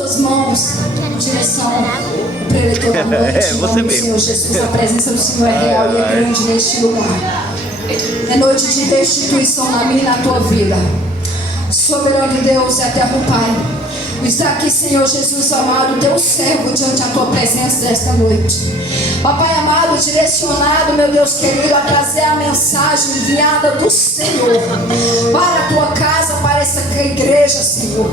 Suas mãos em direção ao preletor da noite, em nome do Senhor Jesus. A presença do Senhor é real e é grande neste lugar. É noite de restituição na minha e na tua vida. Soberano Deus, eterno Pai, está aqui, Senhor Jesus amado, teu servo diante da tua presença desta noite. Papai amado, direcionado, meu Deus querido, a trazer a mensagem enviada do Senhor para a tua casa, para essa igreja, Senhor.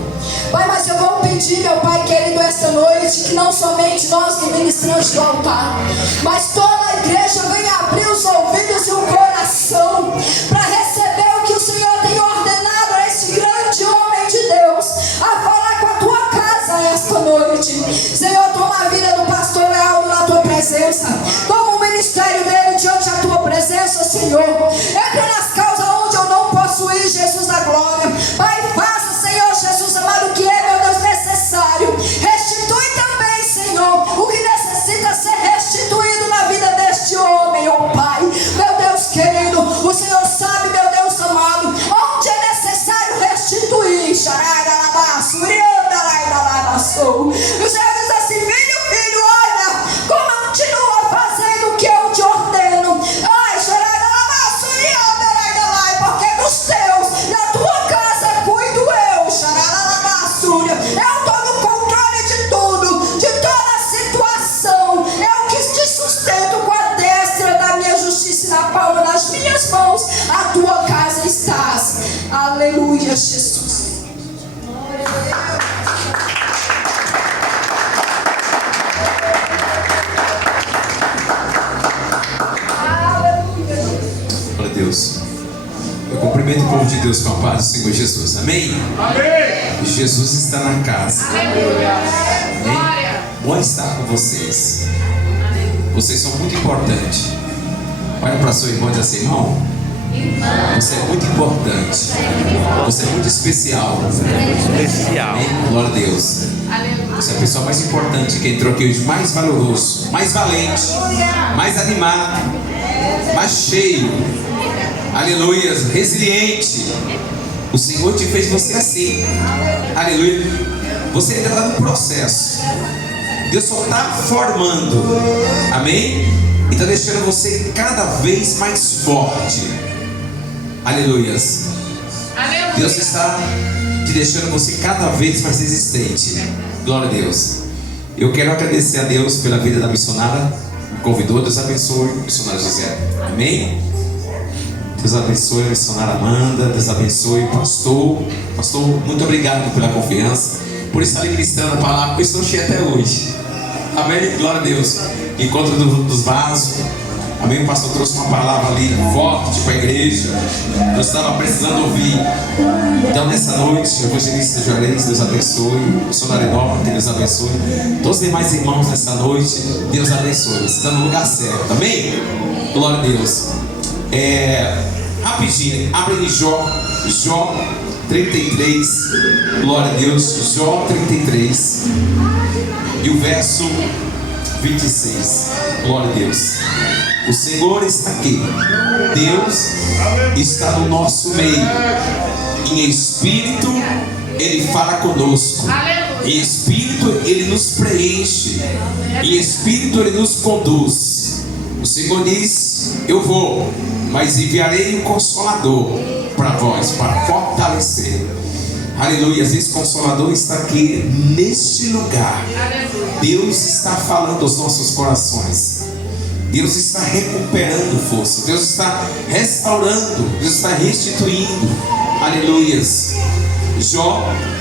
Pai, mas eu vou pedir, meu Pai querido, esta noite, que não somente nós que ministramos do altar, mas toda a igreja venha abrir os ouvidos e o coração para receber o que o Senhor tem ordenado a esse grande homem de Deus a falar com a tua casa esta noite. Senhor, toma a vida do pastor Lealdo na tua presença, toma o ministério dele diante da tua presença, Senhor. Entra nas causas onde eu não posso ir, Jesus da glória. Pai, faça, Senhor Jesus amado, o que é, meu Deus, necessário. Restitui também, Senhor, o que necessita ser restituído na vida deste homem, ó Pai. Meu Deus querido, o Senhor sabe, meu Deus amado, onde é necessário restituir. O Senhor diz assim: filho, olha, continua fazendo o que eu te ordeno. Ai, porque dos teus, da tua casa cuido eu. Eu estou no controle de tudo, de toda a situação. Eu que te sustento com a destra da minha justiça e na palma das minhas mãos. A tua casa estás. Aleluia, Jesus. Deus. Eu cumprimento o povo de Deus com a paz do Senhor Jesus. Amém? Amém. Jesus está na casa. Amém? Bom estar com vocês. Vocês são muito importantes. Olha para seu irmão e diz assim: irmão, você é muito importante. Você é muito especial. Amém? Glória a Deus. Você é a pessoa mais importante que entrou aqui hoje, mais valoroso, mais valente, mais animado, mais cheio. Aleluia, resiliente. O Senhor te fez você assim. Aleluia. Você ainda está no processo. Deus só está formando. Amém? E está deixando você cada vez mais forte. Aleluia. Deus está te deixando você cada vez mais resistente. Glória a Deus. Eu quero agradecer a Deus pela vida da missionária. Me convidou. Deus abençoe o missionário José. Amém? Deus abençoe a missionária Amanda. Deus abençoe o pastor. Pastor, muito obrigado pela confiança, por estar ministrando a palavra, porque estou cheio até hoje. Amém? Glória a Deus. Encontro dos vasos. Amém? O pastor trouxe uma palavra ali forte para a igreja. Eu estava precisando ouvir. Então nessa noite, evangelista Juarez, Deus abençoe. Missionário Nova, Deus abençoe. Todos os demais irmãos nessa noite, Deus abençoe. Você está no lugar certo. Amém? Glória a Deus. Rapidinho, abre em Jó 33, glória a Deus, Jó 33 e o verso 26, glória a Deus. O Senhor está aqui, Deus está no nosso meio, em espírito Ele fala conosco, em espírito Ele nos preenche, em espírito Ele nos conduz. O Senhor diz: eu vou, mas enviarei o Consolador para vós, para fortalecer. Aleluia. Esse Consolador está aqui neste lugar. Deus está falando aos nossos corações. Deus está recuperando força. Deus está restaurando. Deus está restituindo. Aleluia.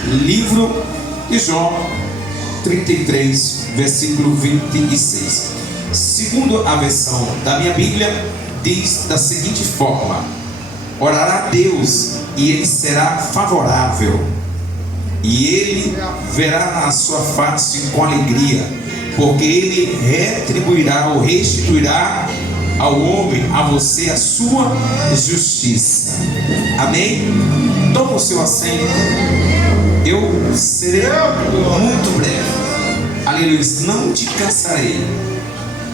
Livro de Jó 33, versículo 26. Segundo a versão da minha Bíblia, diz da seguinte forma: orará a Deus e Ele será favorável, e Ele verá a sua face com alegria, porque Ele retribuirá ou restituirá ao homem, a você, a sua justiça. Amém? Toma o seu assento. Eu serei muito breve. Aleluia. Não te cansarei.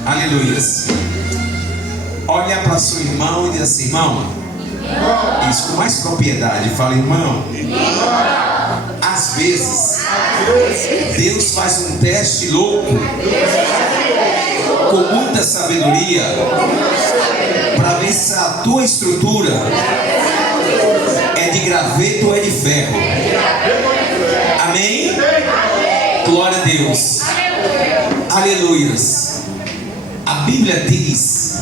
Aleluia. Olha para seu irmão e diz assim: irmão. Isso com mais propriedade. Fala: irmão. Às vezes Deus faz um teste louco, com muita sabedoria, para ver se a tua estrutura é de graveto ou é de ferro. Amém? Glória a Deus. Aleluias. A Bíblia diz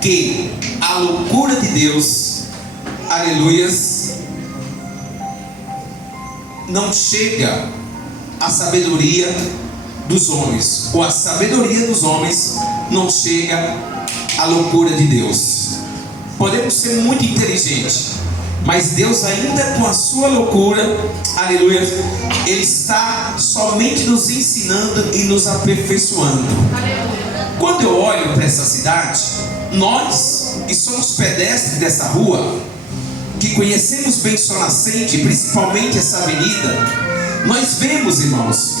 que a loucura de Deus, aleluias, não chega à sabedoria dos homens, ou a sabedoria dos homens não chega à loucura de Deus. Podemos ser muito inteligentes, mas Deus ainda com a sua loucura, aleluia, Ele está somente nos ensinando e nos aperfeiçoando. Quando eu olho para essa cidade, nós que somos pedestres dessa rua, que conhecemos bem Sol Nascente, principalmente essa avenida, nós vemos, irmãos,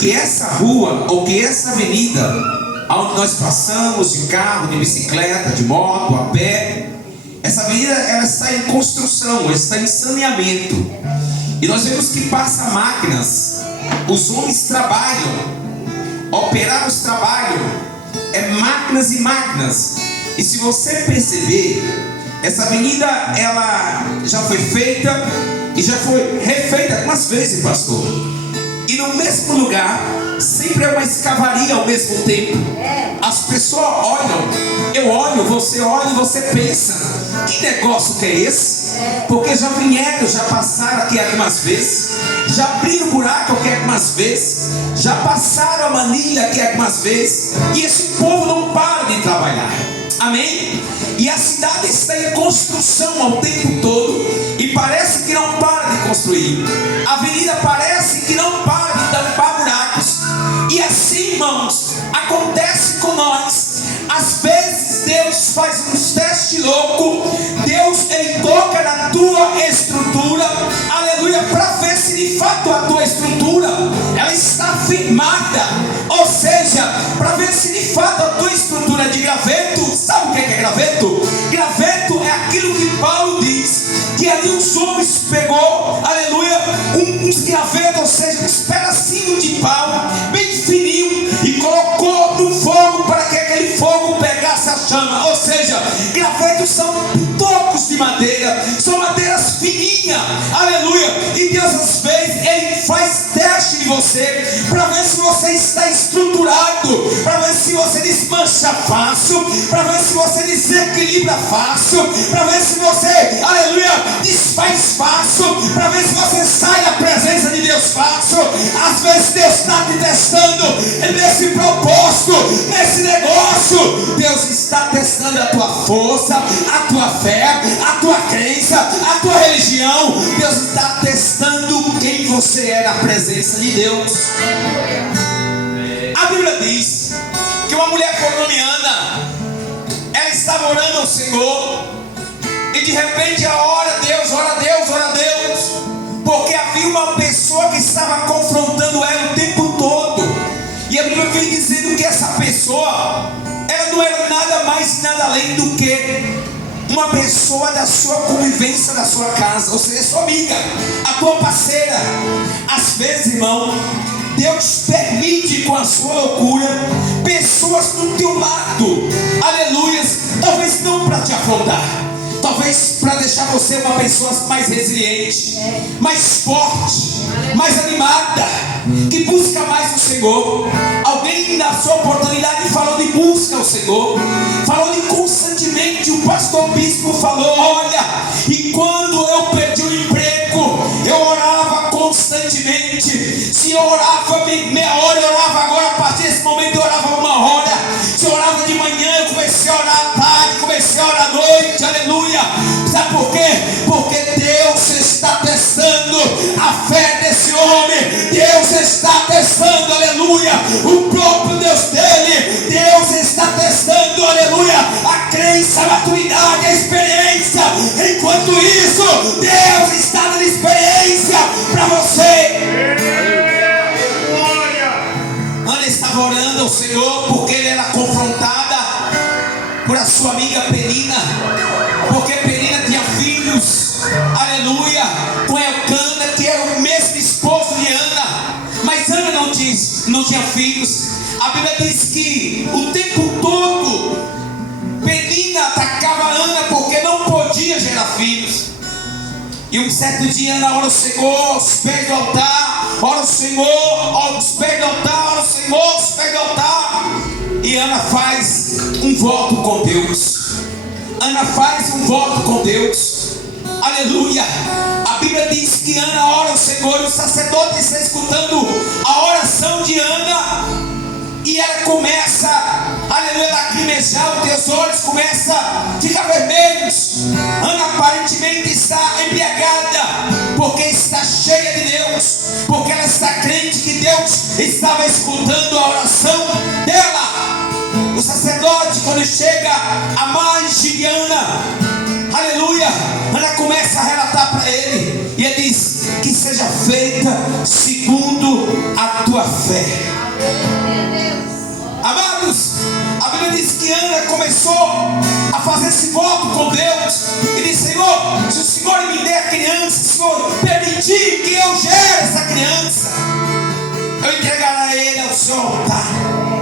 que essa rua ou que essa avenida, onde nós passamos de carro, de bicicleta, de moto, a pé, essa avenida ela está em construção, ela está em saneamento, e nós vemos que passa máquinas, os homens trabalham, operários trabalham, máquinas e máquinas. E se você perceber, essa avenida ela já foi feita e já foi refeita algumas vezes, pastor. E no mesmo lugar sempre é uma escavaria ao mesmo tempo. As pessoas olham, eu olho, você pensa, que negócio que é esse? Porque já vieram, já passaram aqui algumas vezes, já abriram buraco aqui algumas vezes, já passaram a manilha aqui algumas vezes, e esse povo não para de trabalhar. Amém? E a cidade está em construção ao tempo todo, e parece que não para de construir. A avenida parece que não para de tampar buracos. E assim, irmãos, acontece com nós. Às vezes Deus faz uns testes loucos. Deus ele toca na tua estrutura, aleluia, para ver se de fato a tua estrutura ela está firmada. Ou seja, para ver se de fato a tua estrutura é de graveto. Sabe o que é graveto? Graveto é aquilo que Paulo diz, que ali os homens pegou, aleluia, uns gravetos, ou seja, uns pedacinhos de pau, bem fininho, e colocou no fogo para que aquele fogo pegasse a chama. Ou seja, gravetos são tocos de madeira, são madeiras fininhas, aleluia. E Deus às vezes ele faz teste em você para ver se você está estruturado, para ver se você desmancha fácil, para ver se você desequilibra fácil, para ver se você, aleluia, desfaz fácil, para ver se você sai da presença de Deus fácil. Às vezes Deus está te testando nesse propósito, nesse negócio. Deus está testando a tua força, a tua fé, a tua crença, a tua religião. Deus está testando quem você é na presença de Deus. A Bíblia diz que uma mulher colombiana, ela estava orando ao Senhor, e de repente ora Deus, ora Deus, ora Deus, porque havia uma pessoa que estava confrontando ela o tempo todo. E a Bíblia vem dizendo que essa pessoa, ela não era nada mais nada além do que uma pessoa da sua convivência, da sua casa, ou seja, sua amiga, a tua parceira. Às vezes, irmão, Deus permite com a sua loucura pessoas do teu lado, aleluias, talvez não para te afrontar, talvez para deixar você uma pessoa mais resiliente, mais forte, mais animada, que busca mais o Senhor. Alguém na sua oportunidade falou de busca ao Senhor, falou de constantemente. O pastor bispo falou: olha, e quando eu perdi o emprego, eu orava constantemente. Se eu orava meia hora, eu orava agora. A partir desse momento eu orava 1 hora. Se eu orava de manhã, eu comecei a orar à tarde, comecei a orar à noite, aleluia. Sabe por quê? Porque Deus está testando a fé desse homem. Deus está testando, aleluia, o próprio Deus dele. Deus está testando, aleluia, a crença, a maturidade, a experiência. Enquanto isso, Deus está dando experiência para você. Ana estava orando ao Senhor porque ele era confrontada por a sua amiga Penina, porque Penina tinha filhos, aleluia, com Elcana, que era o mesmo espírito não tinha filhos. A Bíblia diz que o tempo todo Penina atacava Ana porque não podia gerar filhos. E um certo dia Ana ora ao Senhor, aos pés do altar, ora ao Senhor, aos pés do altar, ora ao Senhor, aos pés do altar. E Ana faz um voto com Deus. Ana faz um voto com Deus. Aleluia. A Bíblia diz que Ana ora ao Senhor e o sacerdote está escutando a oração de Ana. E ela começa, aleluia, a lacrimejar, os teus olhos começam a ficar vermelhos. Ana aparentemente está embriagada, porque está cheia de Deus, porque ela está crente que Deus estava escutando a oração dela. O sacerdote, quando chega a margem de Ana, aleluia, Ana começa a relatar para ele, e ele diz: que seja feita segundo a tua fé. Amados, a Bíblia diz que Ana começou a fazer esse voto com Deus e disse: Senhor, se o Senhor me der a criança, se o Senhor permitir que eu gere essa criança, eu entregarei ele ao seu altar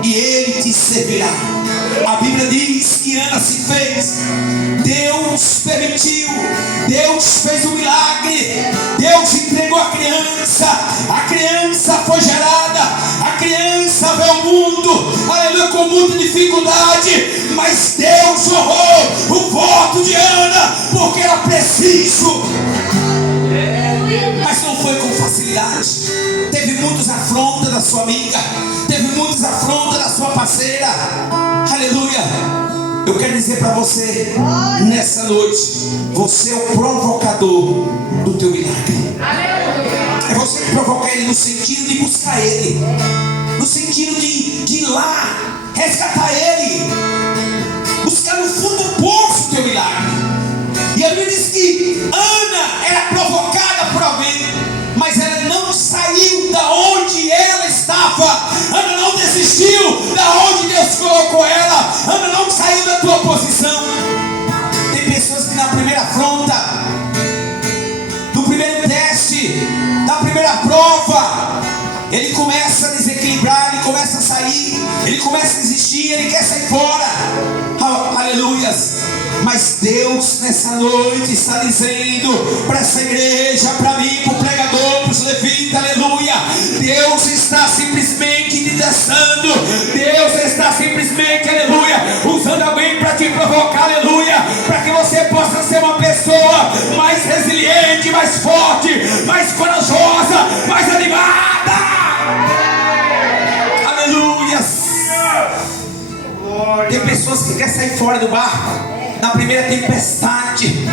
e ele te servirá. A Bíblia diz que Ana se fez, Deus permitiu, Deus fez um milagre, Deus entregou a criança foi gerada, a criança veio ao mundo, aleluia, com muita dificuldade, mas Deus honrou o voto de Ana, porque era preciso. Mas não foi com facilidade. Teve muitas afrontas da sua amiga, teve muitas afrontas da sua parceira. Aleluia. Eu quero dizer para você nessa noite: você é o provocador do teu milagre. É você que provoca ele no sentido de buscar ele, no sentido de ir lá resgatar ele, buscar no fundo do poço o teu milagre. E a Bíblia diz que Ana era provocada por alguém, mas ela não saiu da onde ela estava. Ana não desistiu da onde Deus colocou ela. Ana não saiu da tua posição. Tem pessoas que na primeira afronta, no primeiro teste, na primeira prova, ele começa a desequilibrar, ele começa a sair, ele começa a desistir, ele quer sair fora. Aleluias. Mas Deus nessa noite está dizendo para essa igreja, para mim, para o pregador, para os levitas, aleluia, Deus está simplesmente te testando, Deus está simplesmente, aleluia, usando alguém para te provocar, aleluia, para que você possa ser uma pessoa mais resiliente, mais forte, mais corajosa, mais animada. Aleluia. Tem pessoas que querem sair fora do barco na primeira tempestade,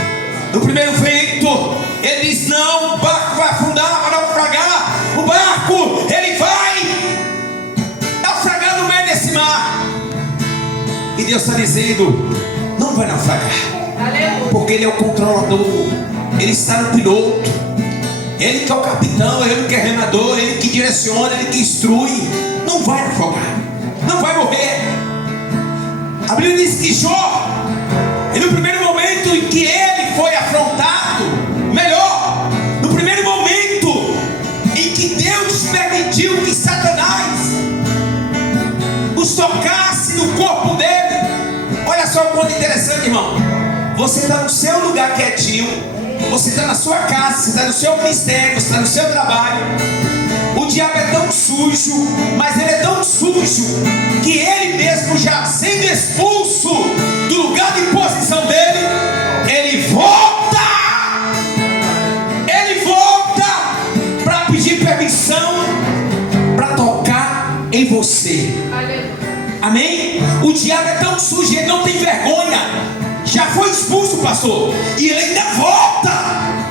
no primeiro vento. Ele diz: não, o barco vai afundar, vai naufragar. O barco, ele vai naufragar no meio desse mar. E Deus está dizendo: não vai naufragar, porque Ele é o controlador, Ele está no piloto, Ele que é o capitão, Ele que é remador, Ele que direciona, Ele que instrui. Não vai naufragar, não vai morrer. A Bíblia diz que Jó, e no primeiro momento em que ele foi afrontado, melhor, no primeiro momento em que Deus permitiu que Satanás os tocasse no corpo dele. Olha só o ponto interessante, irmão. Você está no seu lugar quietinho, você está na sua casa, você está no seu ministério, você está no seu trabalho. O diabo é tão sujo, mas ele é tão sujo que ele mesmo, já sendo expulso do lugar de posição dele, ele volta para pedir permissão para tocar em você. Amém? O diabo é tão sujo, ele não tem vergonha. Já foi expulso, pastor, e ele ainda volta.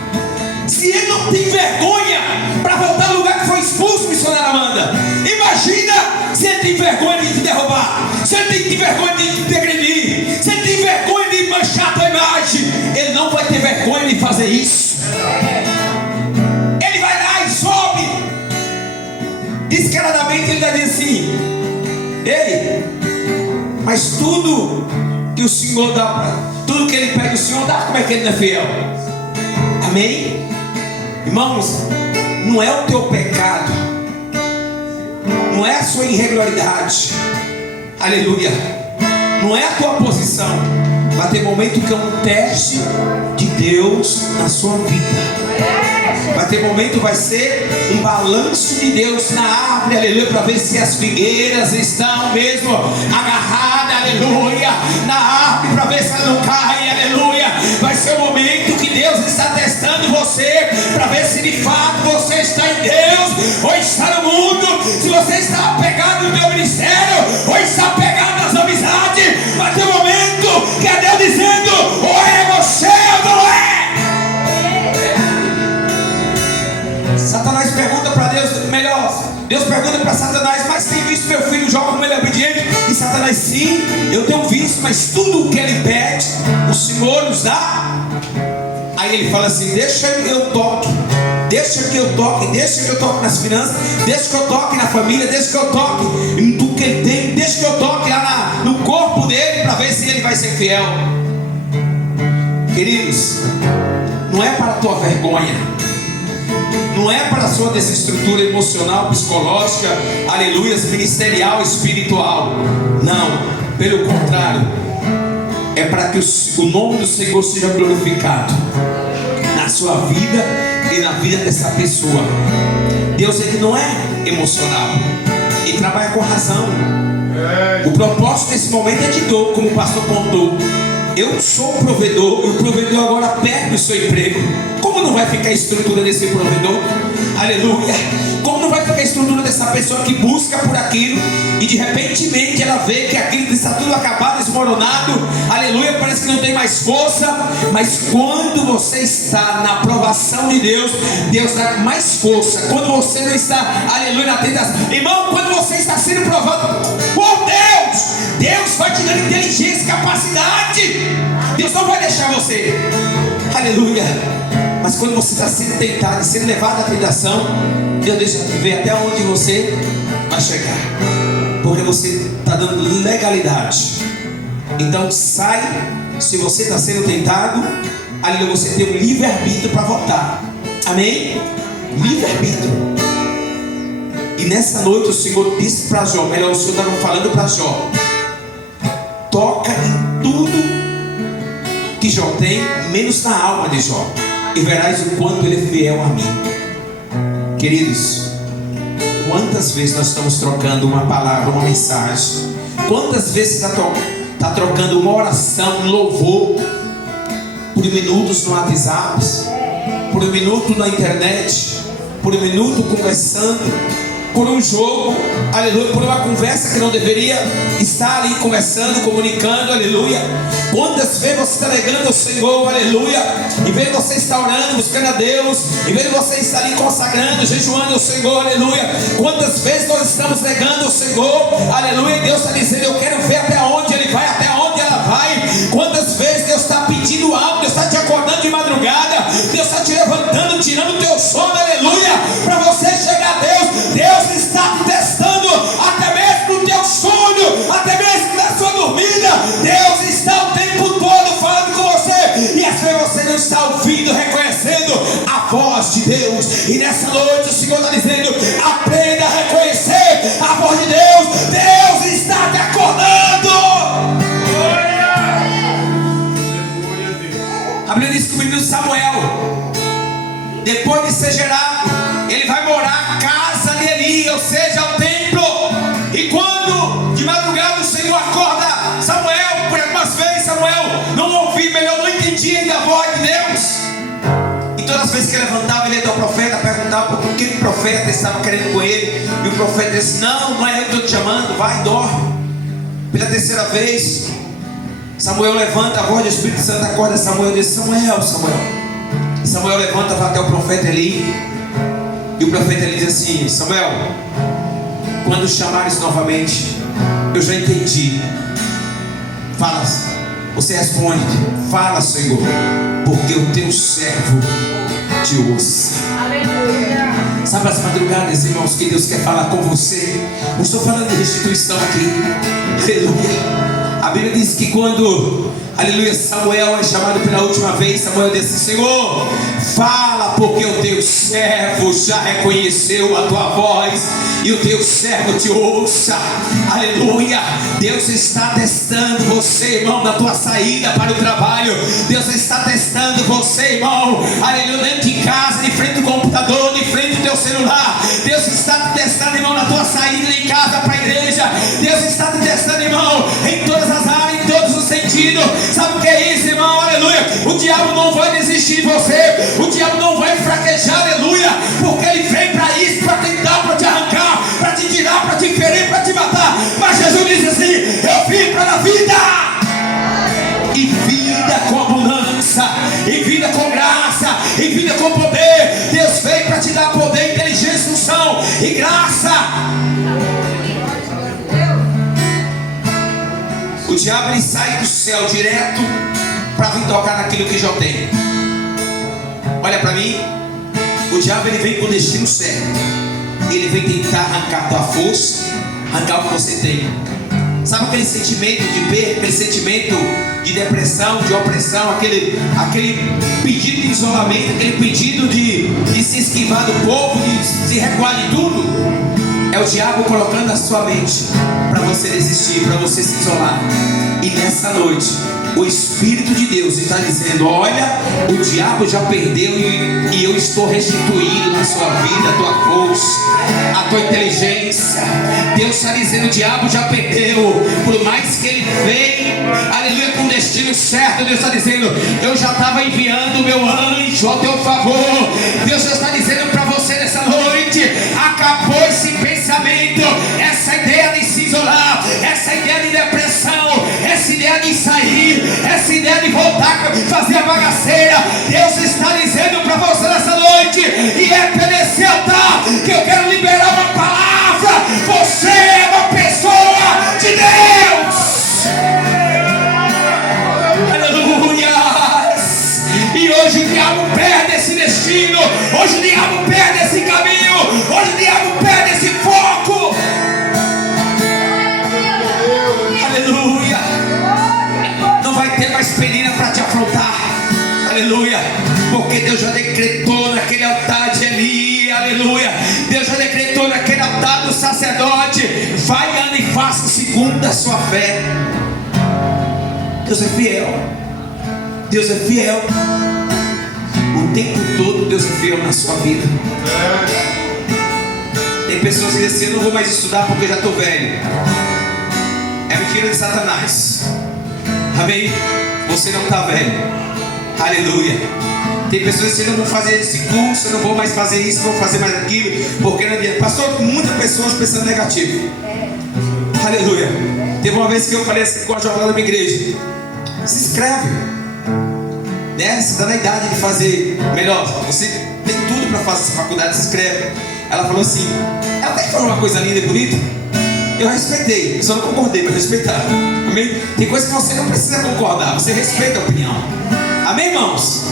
Se ele não tem vergonha para voltar no lugar que foi expulso, missionária Amanda, imagina se ele tem vergonha de te derrubar, se ele tem vergonha de te agredir, se ele tem vergonha de manchar a tua imagem. Ele não vai ter vergonha de fazer isso. Ele vai lá e sobe descaradamente. Ele vai dizer assim: ei, mas tudo que o Senhor dá, tudo que ele pede o Senhor dá, como é que ele não é fiel? Amém? Irmãos, não é o teu pecado, não é a sua irregularidade, aleluia, não é a tua posição. Vai ter momento que é um teste de Deus na sua vida. Vai ter momento, vai ser um balanço de Deus na árvore, aleluia, para ver se as figueiras estão mesmo agarradas, aleluia, na árvore, para ver se ela não cai, aleluia. Vai ser o momento que Deus está testando você, para ver se de fato você está em Deus ou está no mundo, se você está apegado no teu ministério ou está apegado nas amizades. Vai ter um momento que é Deus dizendo: ou é você ou não é. Satanás pergunta para Deus, melhor, Deus pergunta para Satanás: mas tem visto meu filho Jó como ele é obediente? E Satanás: sim, eu tenho visto, mas tudo o que ele pede, o Senhor nos dá. Aí ele fala assim: deixa que eu toque, deixa que eu toque, deixa que eu toque nas finanças, deixa que eu toque na família, deixa que eu toque em tudo que ele tem, deixa que eu toque lá no corpo dele, para ver se ele vai ser fiel. Queridos, não é para a tua vergonha, não é para a sua desestrutura emocional, psicológica, aleluia, ministerial, espiritual. Não, pelo contrário, é para que o nome do Senhor seja glorificado na sua vida e na vida dessa pessoa. Deus, ele não é emocional, ele trabalha com razão. O propósito desse momento é de dor, como o pastor contou. Eu sou o provedor, e o provedor agora perde o seu emprego. Como não vai ficar a estrutura desse provedor? Aleluia. Como não vai ficar a estrutura dessa pessoa que busca por aquilo e de repentemente ela vê que aquilo está tudo acabado, desmoronado, aleluia, parece que não tem mais força. Mas quando você está na aprovação de Deus, Deus dá mais força. Quando você não está, aleluia, na tentação, irmão, quando você está sendo provado por Deus, Deus vai te dando inteligência, capacidade. Deus não vai deixar você, aleluia. Mas quando você está sendo tentado e sendo levado à tentação, Deus deixa ver até onde você vai chegar, porque você está dando legalidade. Então sai. Se você está sendo tentado, aleluia, você tem um livre-arbítrio para votar. Amém? Livre-arbítrio. E nessa noite o Senhor disse para Jó, melhor, o Senhor estava falando para Jó: toca em tudo que Jó tem, menos na alma de Jó, e verás o quanto ele é fiel a mim. Queridos, quantas vezes nós estamos trocando uma palavra, uma mensagem? Quantas vezes está trocando uma oração, um louvor, por minutos no WhatsApp, por um minuto na internet, por um minuto conversando, por um jogo, aleluia, por uma conversa que não deveria estar ali conversando, comunicando, aleluia. Quantas vezes você está negando ao Senhor, aleluia, em vez de você estar orando, buscando a Deus, em vez de você estar ali consagrando, jejuando ao Senhor, aleluia. Quantas vezes nós estamos negando ao Senhor, aleluia, e Deus está dizendo: eu quero ver até onde Ele vai, até onde ela vai. Quantas vezes Deus está pedindo algo, Deus está te acordando de madrugada, Deus está te levantando, tirando o teu sono, aleluia, para você chegar a Deus. Deus está te testando, até mesmo no teu sonho, até mesmo na sua dormida. Deus está o tempo todo falando com você, e às vezes você não está ouvindo, reconhecendo a voz de Deus. E nessa noite o Senhor está dizendo: aprenda a reconhecer a voz de Deus. Deus está te acordando. A Bíblia diz que o menino Samuel, depois de ser gerado, ele vai morar na casa de Eli, ou seja, o templo. E quando de madrugada o Senhor acorda Samuel, por algumas vezes Samuel não ouvia, melhor, não entendia ainda a voz de Deus. E todas as vezes que ele levantava, ele ia ao profeta, perguntava por que o profeta estava querendo com ele. E o profeta disse: não é eu que estou te chamando, vai e dorme. Pela terceira vez, Samuel levanta, a voz do Espírito Santo acorda Samuel e diz: Samuel, Samuel. Samuel levanta, vai até o profeta Eli. E o profeta Eli diz assim: Samuel, quando chamares novamente, eu já entendi. Fala. Você responde: fala, Senhor, porque o teu servo te ouça. Aleluia. Sabe as madrugadas, irmãos, que Deus quer falar com você? Eu estou falando de restituição aqui. Aleluia. A Bíblia diz que quando, aleluia, Samuel é chamado pela última vez, Samuel disse: Senhor, fala, porque o teu servo já reconheceu a tua voz. e o teu servo te ouça. Aleluia. Deus está testando você, irmão, na tua saída para o trabalho. Deus está testando você, irmão, aleluia, dentro de casa, de frente ao computador, de frente ao teu celular. Deus está te testando, irmão, na tua saída de casa para a igreja. Deus está te testando, irmão, em todas as áreas, em todos os sentidos. Sabe o que é isso, irmão? Aleluia. O diabo não vai desistir de você. O diabo não vai fraquejar, aleluia, porque ele vem para isso, para tentar, para te arrancar, para te tirar, para te ferir, para te matar. Mas Jesus disse assim: eu vim para a vida, e vida com abundância, e vida com graça, e vida com poder. Deus veio para te dar poder, inteligência, unção e graça. O diabo, ele sai do céu direto para vir tocar naquilo que já tem. Olha para mim. O diabo, ele vem com o destino certo. Ele vem tentar arrancar a tua força, arrancar o que você tem. Sabe aquele sentimento de perda, aquele sentimento de depressão, de opressão, aquele pedido de isolamento, aquele pedido de se esquivar do povo, de se recuar de tudo? É o diabo colocando na sua mente para você desistir, para você se isolar. E nessa noite, o Espírito de Deus está dizendo: olha, o diabo já perdeu e eu estou restituindo na sua vida a tua força, a tua inteligência. Deus está dizendo: o diabo já perdeu. Por mais que ele veio, aleluia, com o destino certo, Deus está dizendo: eu já estava enviando o meu anjo ao teu favor. Deus já está dizendo para você nessa noite: acabou esse pensamento, essa ideia de se isolar, essa ideia de depressão, essa ideia de sair, essa ideia de voltar a fazer a bagaceira. Deus está dizendo para você nessa noite, e é nesse altar que eu quero liberar uma palavra: você é uma pessoa de Deus. Aleluia. E hoje o diabo perde esse destino, hoje o diabo perde esse caminho, hoje o diabo perde esse foco. Aleluia. Não vai ter mais penina para te afrontar. Aleluia. Porque Deus já decretou naquele altar de Eli. Aleluia. Deus já decretou naquele altar do sacerdote: vai, anda e faça segundo a sua fé. Deus é fiel. Deus é fiel. O tempo todo Deus é fiel na sua vida. Tem pessoas que dizem assim: eu não vou mais estudar porque eu já estou velho. É mentira de Satanás. Amém? Você não está velho. Aleluia. Tem pessoas que dizem: eu não vou fazer esse curso, eu não vou mais fazer isso, não vou fazer mais aquilo, porque não adianta. Pastor, muitas pessoas pensando negativo. Aleluia. Teve uma vez que eu falei assim com a jovem da minha igreja: se inscreve, né? Você está na idade de fazer melhor, você tem tudo para fazer essa faculdade, se inscreve. Ela falou assim, ela até falou uma coisa linda e bonita. Eu respeitei, eu só não concordei, mas respeitar. Amém? Tem coisa que você não precisa concordar, você respeita a opinião. Amém, irmãos?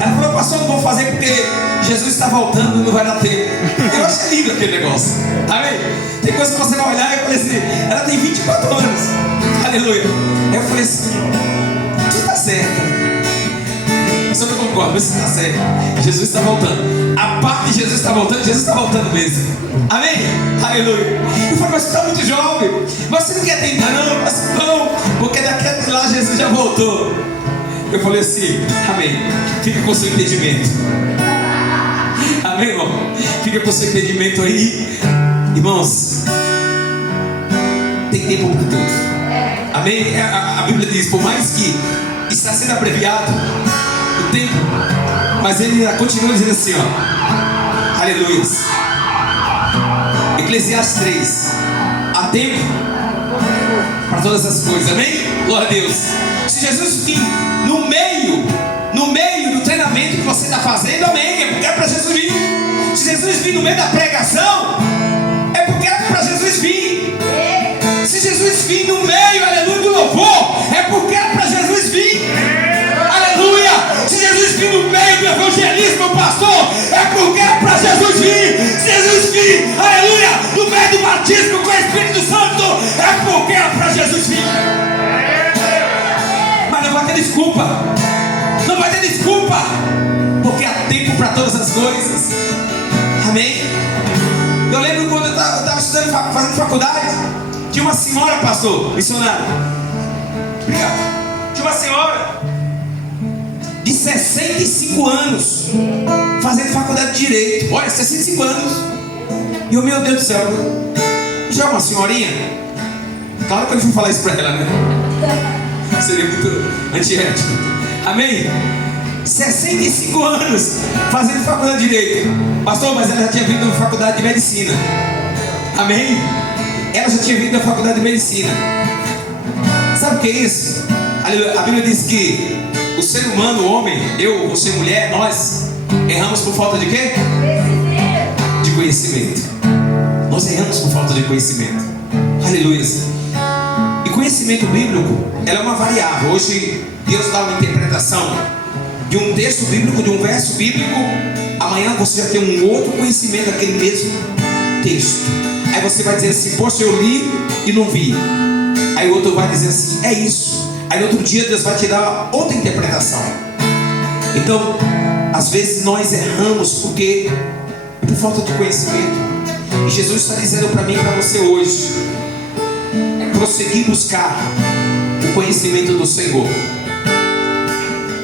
Ela falou: pastor, não vou fazer porque Jesus está voltando e não vai dar tempo. Eu achei lindo aquele negócio. Amém? Tem coisa que você vai olhar e eu falei assim: ela tem 24 anos. Aleluia. Eu falei assim: você está certa. Eu não concordo, mas você está certo. Jesus está voltando. A parte de Jesus está voltando, Jesus está voltando mesmo. Amém? Aleluia. Eu falei: mas você está muito jovem. Mas você não quer tentar, não? Mas não, porque daqui até lá Jesus já voltou. Eu falei assim: amém. Fica com o seu entendimento. Amém, irmão? Fica com o seu entendimento aí. Irmãos, tem tempo para tudo. Amém? A Bíblia diz: por mais que está sendo abreviado o tempo, mas ele continua dizendo assim, ó. Aleluia. Eclesiastes 3: há tempo para todas as coisas. Amém? Glória a Deus. Se Jesus vir no meio do treinamento que você está fazendo, amém, é porque é para Jesus vir. Se Jesus vir no meio da pregação, é porque é para Jesus vir. Se Jesus vir no meio, aleluia, do louvor, é porque é para Jesus vir. Aleluia. Se Jesus vir no meio do evangelismo, pastor, é porque é para Jesus vir. Se Jesus vir, aleluia, no meio do batismo com o Espírito Santo, é porque é para Jesus vir. Mas não vai ter desculpa. Não vai ter desculpa, porque há tempo para todas as coisas. Amém? Eu lembro fazendo faculdade. Tinha uma senhora, pastor, missionário. Obrigado. Tinha uma senhora de 65 anos fazendo faculdade de Direito. Olha, 65 anos. E o meu Deus do céu, já é uma senhorinha? Claro que eu não fui falar isso pra ela, né? Seria muito antiético. Amém? 65 anos fazendo faculdade de Direito. Pastor, mas ela já tinha vindo da faculdade de Medicina. Amém? Ela já tinha vindo da faculdade de Medicina. Sabe o que é isso? A Bíblia diz que o ser humano, o homem, eu, você, mulher, nós erramos por falta de quê? De conhecimento. Nós erramos por falta de conhecimento. Aleluia. E conhecimento bíblico, ela é uma variável. Hoje Deus dá uma interpretação de um texto bíblico, de um verso bíblico. Amanhã você já tem um outro conhecimento daquele mesmo texto. Aí você vai dizer assim: poxa, eu li e não vi. Aí o outro vai dizer assim: é isso. Aí no outro dia Deus vai te dar outra interpretação. Então, às vezes nós erramos porque por falta de conhecimento. E Jesus está dizendo para mim e para você hoje: é prosseguir buscar o conhecimento do Senhor.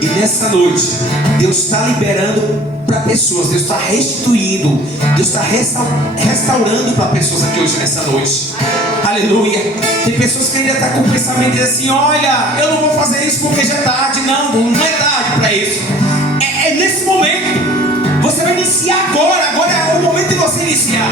E nessa noite Deus está liberando para pessoas, Deus está restituindo, Deus está restaurando para pessoas aqui hoje nessa noite. Aleluia. Tem pessoas que ainda estão com o pensamento de assim: olha, eu não vou fazer isso porque já é tarde. Não, não é tarde para isso. É nesse momento. Você vai iniciar agora. Agora é o momento de você iniciar.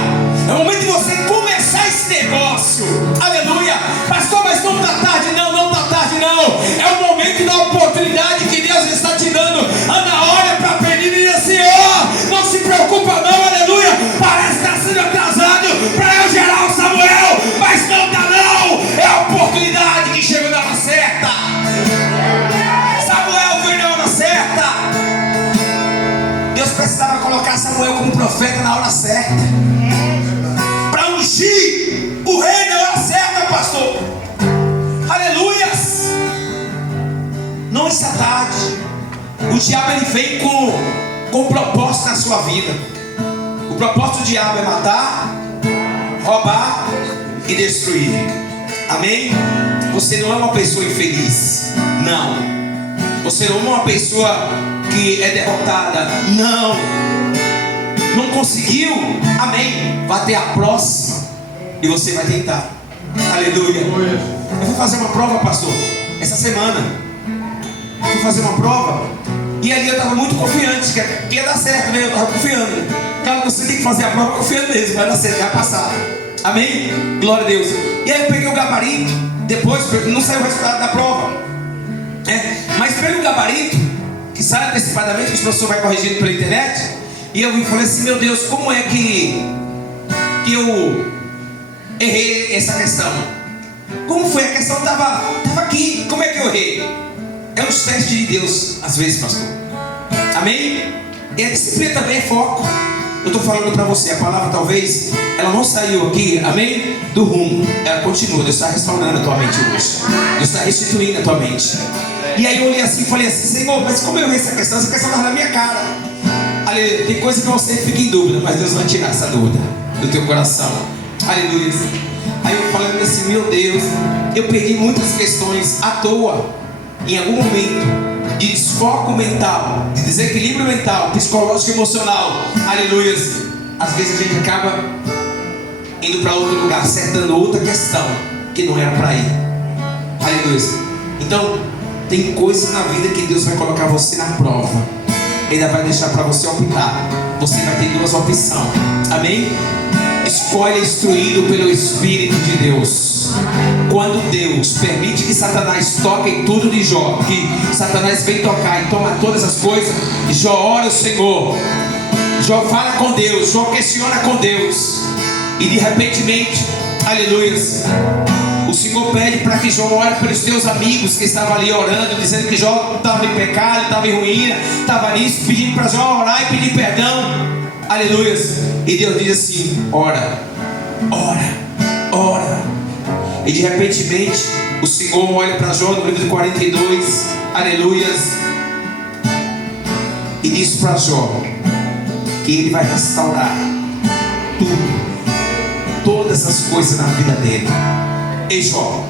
É o momento de você começar esse negócio. Aleluia. Pastor, mas não está tarde. Não, não está tarde não. É o momento da oportunidade que Deus está te dando. Ana, olha para a menina e diz assim: ó, não se preocupa não. Aleluia. Parece que está sendo atrasado para eu gerar o Samuel, mas não está não. É a oportunidade que chega na hora certa. Samuel veio na hora certa. Deus precisava colocar Samuel como profeta na hora certa, para ungir o rei na hora certa, pastor. Aleluias. Não está tarde. O diabo ele vem com propósito na sua vida. O propósito do diabo é matar, roubar e destruir. Amém? Você não é uma pessoa infeliz. Não. Você não é uma pessoa que é derrotada. Não. Não conseguiu. Amém. Vai ter a próxima e você vai tentar. Aleluia. Eu fui fazer uma prova, pastor, essa semana. Eu fui fazer uma prova e ali eu estava muito confiante que ia dar certo, né? Eu estava confiando. Claro que você tem que fazer a prova confiando mesmo. Vai dar certo, vai passar. Amém? Glória a Deus. E aí eu peguei o gabarito. Depois não saiu o resultado da prova, mas pelo gabarito que sai antecipadamente, que os professores vai corrigindo pela internet. E eu falei assim: meu Deus, como é que eu errei essa questão? Como foi? A questão estava aqui. Como é que eu errei? É os testes de Deus, às vezes, pastor. Amém? E a disciplina também é foco. Eu estou falando para você, a palavra talvez ela não saiu aqui, amém, do rumo. Ela continua. Deus está restaurando a tua mente hoje. Deus está restituindo a tua mente. E aí eu olhei assim e falei assim: Senhor, mas como eu errei essa questão estava na minha cara. Aleluia. Tem coisa que você fica em dúvida, mas Deus vai tirar essa dúvida do teu coração. Aleluia. Aí eu falei assim: meu Deus, eu perdi muitas questões à toa, em algum momento de desfoco mental, de desequilíbrio mental, psicológico e emocional. Aleluia. Às vezes a gente acaba indo para outro lugar, acertando outra questão que não era para ir. Aleluia. Então tem coisas na vida que Deus vai colocar você na prova. Ainda vai deixar para você optar. Você vai ter duas opções. Amém? Escolha instruído pelo Espírito de Deus. Quando Deus permite que Satanás toque em tudo de Jó, que Satanás vem tocar e toma todas as coisas, Jó ora ao Senhor, Jó fala com Deus, Jó questiona com Deus, e de repentemente, aleluia, o Senhor pede para que Jó ore pelos teus amigos que estavam ali orando, dizendo que Jó estava em pecado, estava em ruína, estava nisso, pedindo para Jó orar e pedir perdão. Aleluia. E Deus diz assim: ora, ora, ora. E de repentemente o Senhor olha para Jó no livro de 42, aleluia, e diz para Jó que ele vai restaurar tudo, todas as muitas coisas na vida dele. Ei, Jó,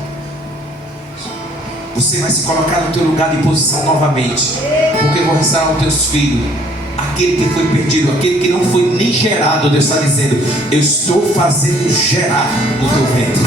você vai se colocar no teu lugar de posição novamente, porque eu vou restaurar os teus filhos. Aquele que foi perdido, aquele que não foi nem gerado, Deus está dizendo: eu estou fazendo gerar no teu ventre.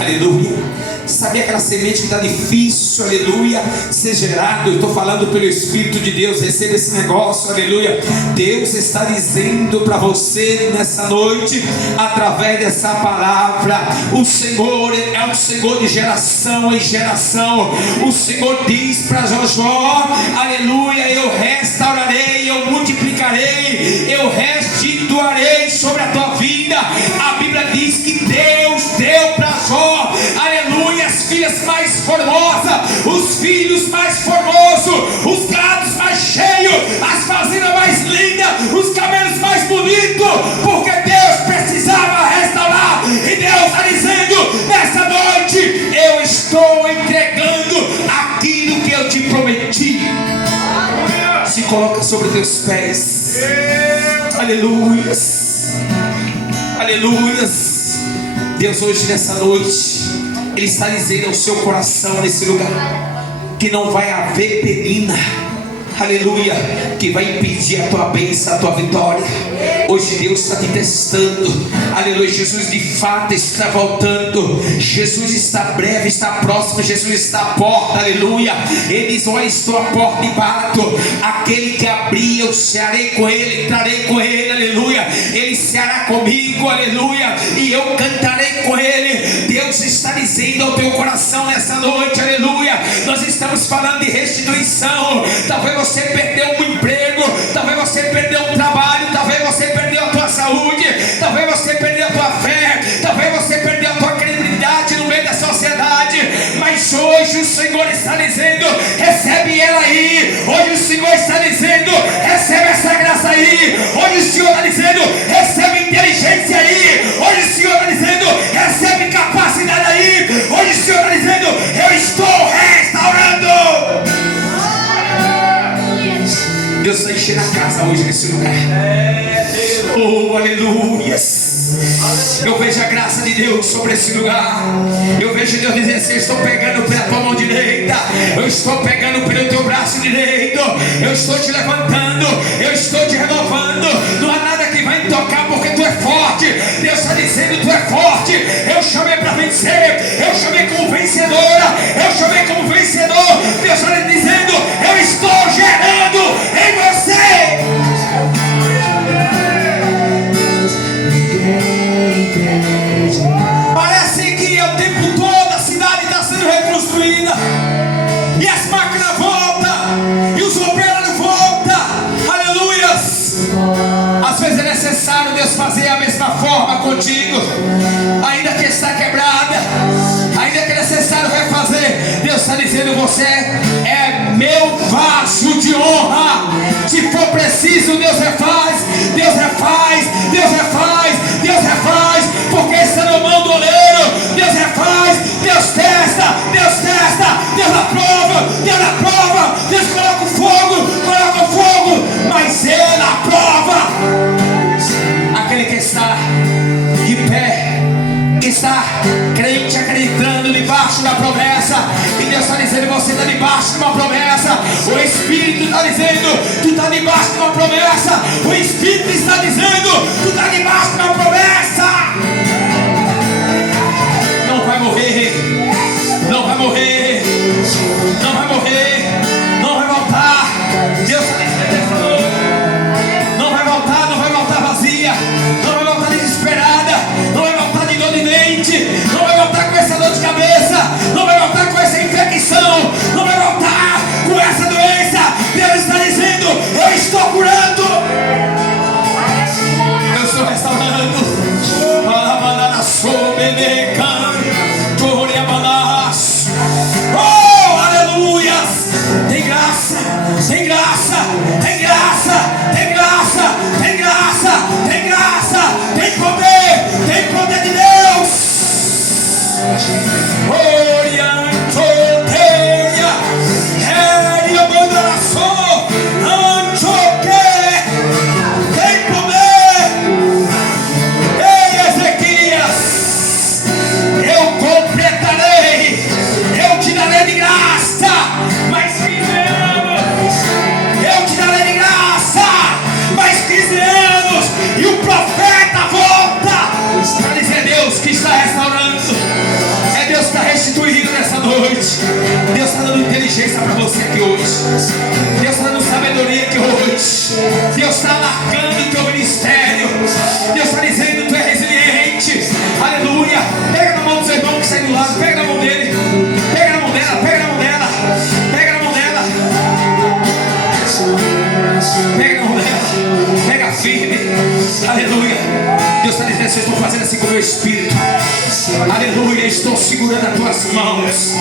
Aleluia. Sabia aquela semente que está difícil, aleluia, ser gerado? Eu estou falando pelo Espírito de Deus. Receba esse negócio, aleluia. Deus está dizendo para você nessa noite, através dessa palavra: o Senhor é um Senhor de geração em geração. O Senhor diz para Jó, aleluia: eu restaurarei, eu multiplicarei, eu restituirei sobre a tua vida. A Bíblia diz que Deus deu para Jó, aleluia, as filhas mais formosas, os filhos mais formosos, os gados mais cheios, as fazendas mais lindas, os camelos mais bonitos, porque Deus precisava restaurar. E Deus está dizendo nessa noite: eu estou entregando aquilo que eu te prometi. Se coloca sobre teus pés. Aleluias, aleluias. Deus hoje nessa noite, Ele está dizendo ao seu coração nesse lugar que não vai haver penina, aleluia, que vai impedir a tua bênção, a tua vitória. Hoje Deus está te testando, aleluia. Jesus de fato está voltando, Jesus está breve, está próximo, Jesus está à porta, aleluia. Ele diz: olha, estou à porta e bato. Aquele que abrir, eu cearei com ele, entrarei com ele, aleluia. Ele ceará comigo, aleluia, e eu cantarei com ele. Deus está dizendo ao teu coração nessa noite, aleluia. Nós estamos falando de restituição. Talvez você perdeu um emprego, talvez você perdeu um trabalho, talvez você perdeu a tua saúde, talvez você perdeu a tua fé, talvez você perdeu a tua credibilidade no meio da sociedade. Mas hoje o Senhor está dizendo: recebe ela aí. Hoje o Senhor está dizendo: recebe essa graça aí. Hoje o Senhor está dizendo: recebe inteligência aí. Hoje o Senhor está dizendo: recebe capacidade aí. Hoje o Senhor está dizendo: eu estou restaurando. Deus está enchendo a casa hoje nesse lugar. Oh, aleluias. Eu vejo a graça de Deus sobre esse lugar. Eu vejo Deus dizendo assim: eu estou pegando pela tua mão direita, eu estou pegando pelo teu braço direito, eu estou te levantando, eu estou te renovando. Não há nada que vai me tocar, porque tu é forte. Deus está dizendo: tu é forte. Eu chamei para vencer, eu chamei como vencedora, eu chamei como vencedor. Deus está dizendo: eu estou gerando em você. Parece que o tempo todo a cidade está sendo reconstruída, e as máquinas voltam, e os operários voltam, aleluias. Às vezes é necessário Deus fazer a mesma forma contigo, ainda que está quebrada, ainda que é necessário refazer. Deus está dizendo: você é meu vaso de honra. Se for preciso, Deus refaz, Deus refaz, Deus refaz, Deus refaz, porque está na mão do oleiro. Deus refaz, Deus testa, Deus testa, Deus aprova, Deus coloca o fogo, mas Ele aprova. Aquele que está de pé, que está crente, acreditando debaixo da promessa. E Deus está dizendo: você está debaixo de uma promessa. O Espírito está dizendo: tu está debaixo de uma promessa. O Espírito está dizendo: tu está debaixo de uma promessa. Não vai morrer, não vai morrer, não vai morrer, não vai voltar. Deus está dizendo essa noite: não vai voltar vazia, não vai voltar desesperada, não vai voltar de dor de dente, não vai voltar com essa dor de cabeça, não vai voltar com essa infecção, não vai voltar com essa doença. Deus está dizendo: eu estou curando, eu estou restaurando. inteligência para você aqui hoje. Deus está dando sabedoria aqui hoje. Deus está marcando o teu ministério. Deus está dizendo: tu é resiliente. Aleluia. Pega na mão do seu irmão que sai do lado. Pega na mão dele. Pega na mão dela. Pega na mão dela. Pega na mão dela. Pega na mão dela. Pega firme. Aleluia. Deus está dizendo: vocês estão fazendo assim com o meu espírito. Aleluia. Estou segurando as tuas mãos.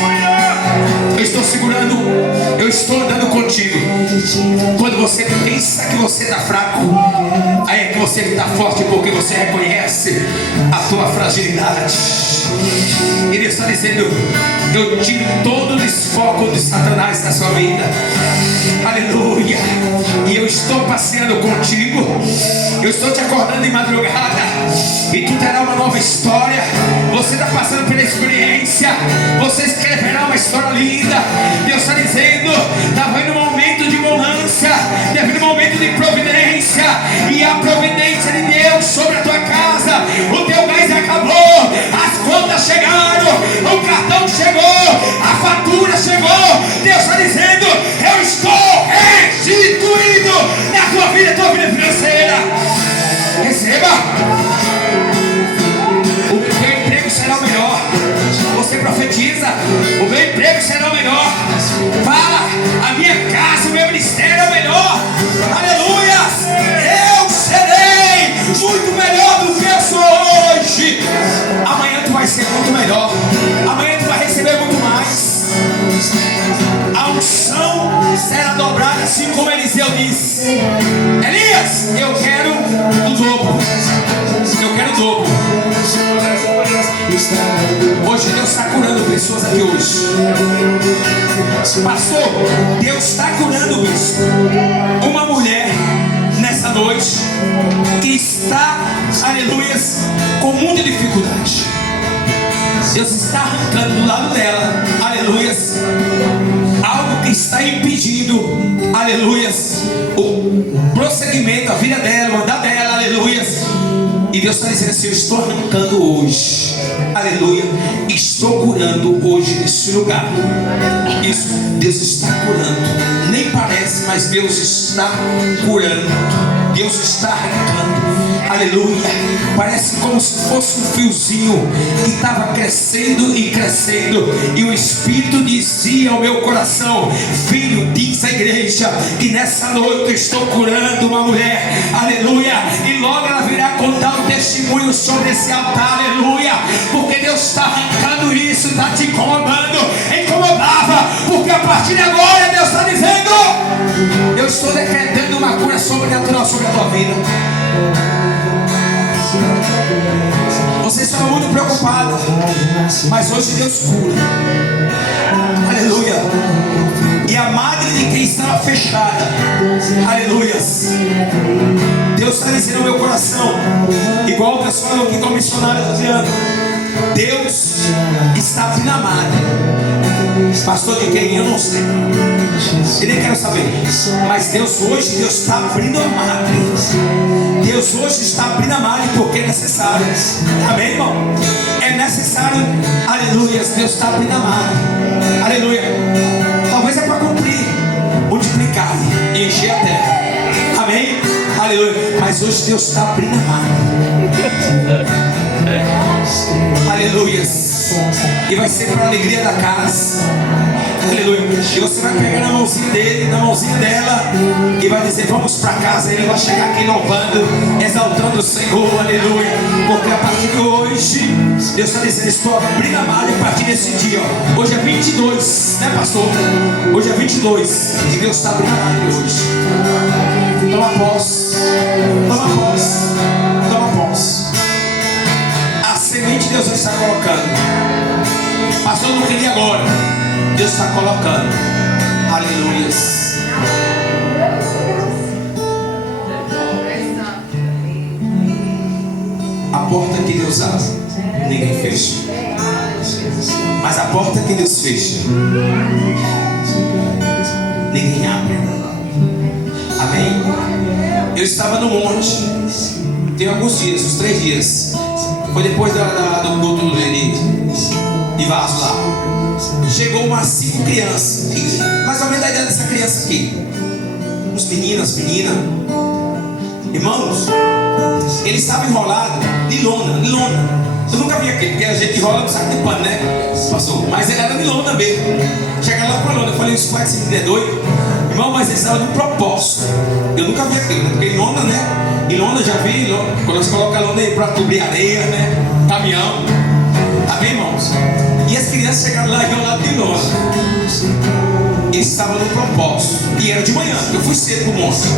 Eu estou segurando. Eu estou andando contigo. Quando você pensa que você está fraco, aí é que você está forte, porque você reconhece a tua fragilidade. E Deus está dizendo: eu tiro todo o desfoco de Satanás da sua vida. Aleluia. E eu estou passeando contigo. Eu estou te acordando em madrugada. E tu terá uma nova história. Você está passando pela experiência. Você escreverá uma história linda. Deus está dizendo: está vindo um momento de bonança. Está vindo um momento de providência. E a providência de Deus sobre a tua casa. O teu gás acabou. As contas chegaram. O cartão chegou. A fatura chegou. Deus está dizendo: eu estou restituindo na tua vida financeira. Receba. O teu emprego será o melhor. Você profetiza: o meu emprego será o melhor. Fala: a minha casa, o meu ministério é o melhor. Aleluia. Eu serei muito melhor do que eu sou hoje. Amanhã tu vai ser muito melhor. Amanhã tu vai receber muito mais. A unção será dobrada, assim como Eliseu disse: Elias, eu quero o dobro. Eu quero o dobro. Hoje Deus está curando pessoas aqui hoje. Pastor, Deus está curando isso. Uma mulher nessa noite que está, aleluias, com muita dificuldade. Deus está arrancando do lado dela, aleluias, algo que está impedindo, aleluias, o prosseguimento, a vida dela, o andar dela, aleluias. E Deus está dizendo assim: eu estou arrancando hoje, aleluia, estou curando hoje neste lugar. Isso, Deus está curando. Nem parece, mas Deus está curando. Deus está arrancando, aleluia. Parece como se fosse um fiozinho que estava crescendo e crescendo. E o Espírito dizia ao meu coração: filho, diz à igreja que nessa noite eu estou curando uma mulher, aleluia. E logo ela virá contar um testemunho sobre esse altar, aleluia. Porque Deus está arrancando isso, está te incomodando, incomodava. Porque a partir de agora Deus está dizendo: eu estou decretando uma cura sobrenatural sobre a tua vida. Você estava muito preocupada, mas hoje Deus cura, aleluia. E a madre de quem estava fechada, aleluia, Deus está dizendo no meu coração, igual o pessoal aqui com o missionário dizendo: Deus está abrindo a madre. Pastor, de quem? Eu não sei. Eu nem quero saber. Mas Deus hoje, Deus está abrindo a madre. Deus hoje está abrindo a madre porque é necessário. Amém, irmão? É necessário. Aleluia. Deus está abrindo a madre. Aleluia. Talvez é para cumprir, multiplicar e encher a terra. Amém? Aleluia. Mas hoje Deus está abrindo a madre. Aleluia. E vai ser para a alegria da casa. Aleluia. E você vai pegar na mãozinha dele, na mãozinha dela, e vai dizer: vamos para casa. Ele vai chegar aqui louvando, exaltando o Senhor. Aleluia. Porque a partir de hoje Deus está dizendo: estou abrindo a malha a partir desse dia, ó. Hoje é 22, né, pastor? Hoje é 22. E Deus está abrindo a malha hoje. Toma posse. Toma posse. Toma posse. A semente Deus está colocando. Pastor, eu não queria agora. Deus está colocando. Aleluia. A porta que Deus abre, ninguém fecha. Mas a porta que Deus fecha, ninguém abre. Amém? Eu estava no monte tem alguns dias, uns 3 dias. Foi depois do culto de vaso lá. chegou umas 5 crianças, mais ou menos a idade dessa criança aqui, uns meninos, meninas. Irmãos, ele estava enrolado de lona. Eu nunca vi aquele, porque a gente enrola no saco de pano, né? Passou, mas era de lona mesmo. Chega lá com a lona, eu falei, isso esse menino é doido. Irmão, mas ele estava de propósito. Eu nunca vi aquilo, né? Porque em lona, né? Em lona já vi, quando você coloca a lona aí para cobrir areia, né? Caminhão. Amém, irmãos? E as crianças chegaram lá enroladas de lona. Eles estavam no propósito. E era de manhã, eu fui cedo pro monte.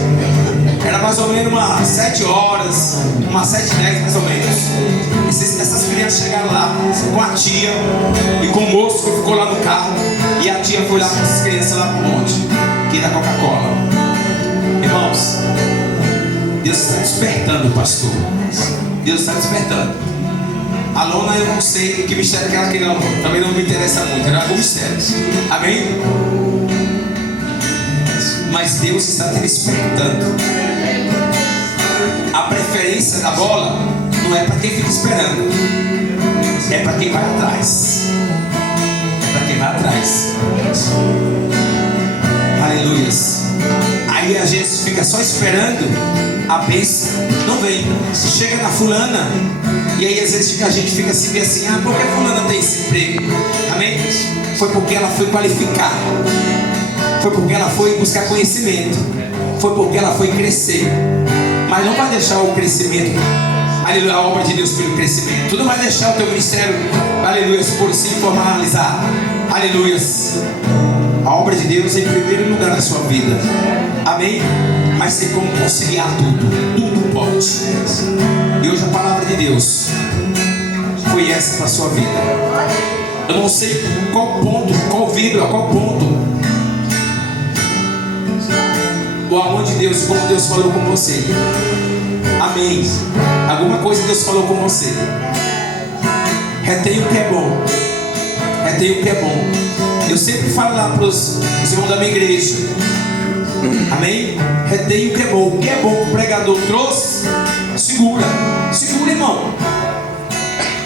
Era mais ou menos umas 7 horas, umas 7h10 mais ou menos. Essas crianças chegaram lá com a tia e com o moço que ficou lá no carro. E a tia foi lá com essas crianças lá pro monte, que da Coca-Cola. Irmãos, Deus está despertando, pastor. Deus está despertando. A lona eu não sei que mistério que ela queria, não. Também não me interessa muito, era algum mistério. Amém? Mas Deus está te despertando. A preferência da bola não é para quem fica esperando, é para quem vai atrás. É para quem vai atrás. Aleluias. Aí a gente fica só esperando, a bênção não vem. Chega na fulana, e aí às vezes a gente fica assim, ah, por que a fulana tem esse emprego? Amém? Foi porque ela foi qualificar. Foi porque ela foi buscar conhecimento. Foi porque ela foi crescer. Mas não vai deixar o crescimento, aleluia, a obra de Deus pelo crescimento. Tu não vai deixar o teu ministério, aleluia, por se formalizar. Aleluia. A obra de Deus é em primeiro lugar na sua vida. Amém? Mas tem como conciliar tudo. Tudo pode. E hoje a palavra de Deus foi essa para a sua vida. Eu não sei qual ponto, qual vírgula, qual ponto, ou aonde Deus, como Deus falou com você. Amém. Alguma coisa Deus falou com você. Retém o que é bom. Retém o que é bom. Eu sempre falo lá para os irmãos da minha igreja. Amém? Retém o que é bom. O que é bom que o pregador trouxe, segura. Segura, irmão.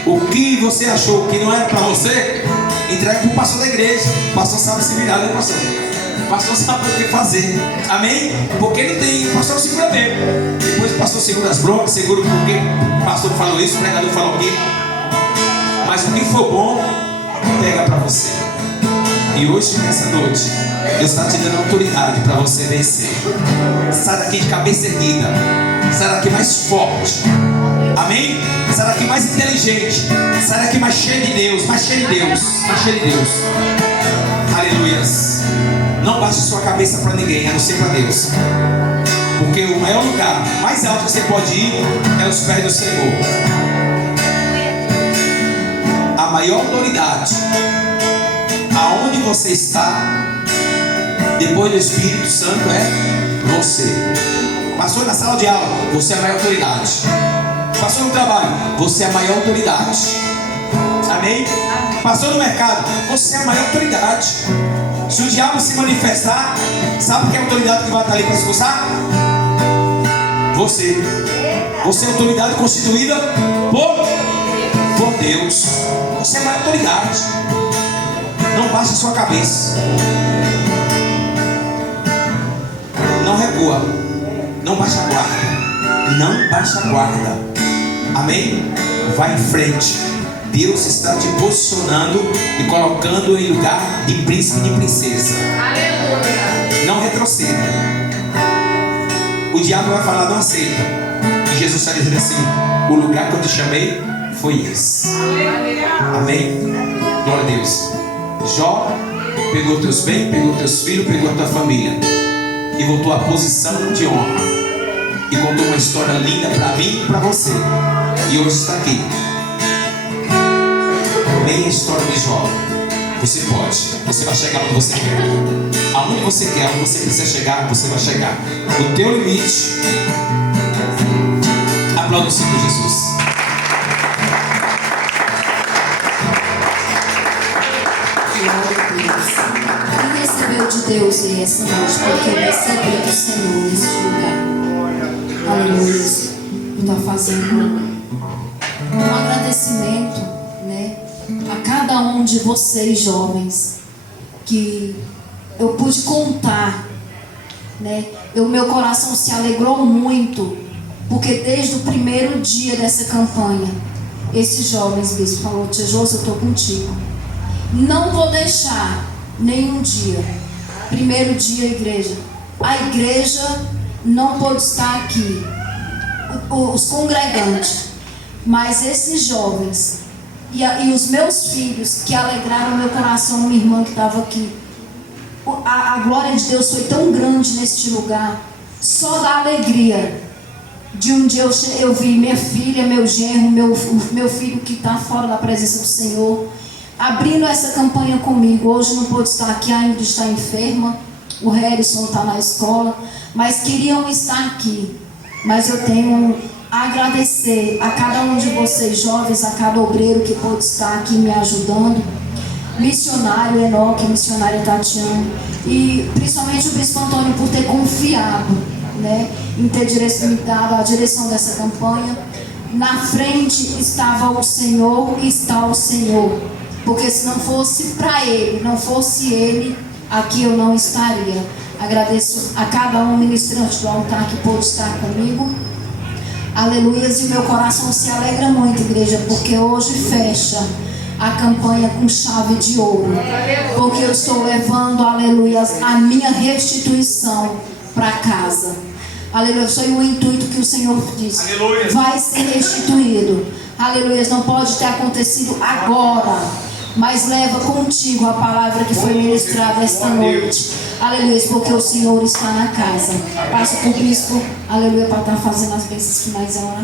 O que você achou que não era para você, entrega para o pastor da igreja. O pastor sabe se virar, né, pastor? O pastor sabe o que fazer. Amém? Porque ele tem, o pastor segura mesmo. Depois o pastor segura as broncas, segura porque o pastor falou isso, o pregador falou aquilo. Mas o que for bom, pega para você. E hoje, nessa noite, Deus está te dando autoridade para você vencer. Sai daqui de cabeça erguida. Sai daqui mais forte. Amém? Sai daqui mais inteligente. Sai daqui mais cheio de Deus. Mais cheio de Deus. Mais cheio de Deus. Aleluias. Não baixe sua cabeça para ninguém, a não ser para Deus. Porque o maior lugar, mais alto que você pode ir, é os pés do Senhor. A maior autoridade, aonde você está, depois do Espírito Santo, é você. Passou na sala de aula, você é a maior autoridade. Passou no trabalho, você é a maior autoridade. Amém? Passou no mercado, você é a maior autoridade. Se o diabo se manifestar, sabe que é a autoridade que vai estar ali para expulsar? Você. Você é a autoridade constituída por Deus. Você é a maior autoridade. Não baixe a sua cabeça. Não recua. Não baixe a guarda. Não baixe a guarda. Amém? Vai em frente. Deus está te posicionando e colocando em lugar de príncipe e de princesa. Aleluia. Não retroceda. O diabo vai falar, não aceita. E Jesus está dizendo assim: o lugar que eu te chamei foi esse. Amém? Glória a Deus. Jó pegou teus bens, pegou teus filhos, pegou a tua família e voltou à posição de honra. E contou uma história linda para mim e para você. E hoje está aqui. Bem a história de Jó. Você pode. Você vai chegar onde você quer. Aonde você quer, aonde você precisa chegar, você vai chegar. O teu limite. Aplauda o Senhor Jesus. Quem recebeu de Deus aí essa noite? Porque recebeu do Senhor nesse lugar. Aleluia. Eu estou fazendo um agradecimento, né? a cada um de vocês, jovens, que eu pude contar, né? Meu coração se alegrou muito, porque desde o primeiro dia dessa campanha, esses jovens, bispo, falou: tia Josi, eu estou contigo. Não vou deixar nenhum dia. Primeiro dia, a igreja não pôde estar aqui, os congregantes, mas esses jovens e os meus filhos que alegraram meu coração, minha irmã que estava aqui. A glória de Deus foi tão grande neste lugar, só da alegria de um dia eu vi minha filha, meu genro, meu filho que está fora da presença do Senhor, abrindo essa campanha comigo. Hoje não pôde estar aqui, ainda está enferma, o Harrison está na escola, mas queriam estar aqui. Mas eu tenho a agradecer a cada um de vocês, jovens, a cada obreiro que pôde estar aqui me ajudando, missionário Enoque, missionária Tatiana, e principalmente o bispo Antônio por ter confiado, né, em ter me dado a direção dessa campanha. Na frente estava o Senhor e está o Senhor, porque se não fosse para Ele, não fosse Ele, aqui eu não estaria. Agradeço a cada um ministrante do altar que pôde estar comigo. Aleluias, e o meu coração se alegra muito, igreja, porque hoje fecha a campanha com chave de ouro, porque eu estou levando, aleluias, a minha restituição para casa. Aleluia, foi o intuito que o Senhor disse. Aleluia. Vai ser restituído. Aleluia, não pode ter acontecido agora, mas leva contigo a palavra que foi ministrada esta noite. Aleluia, porque o Senhor está na casa. Passa para o bispo, aleluia, para estar fazendo as bênçãos finais da oração.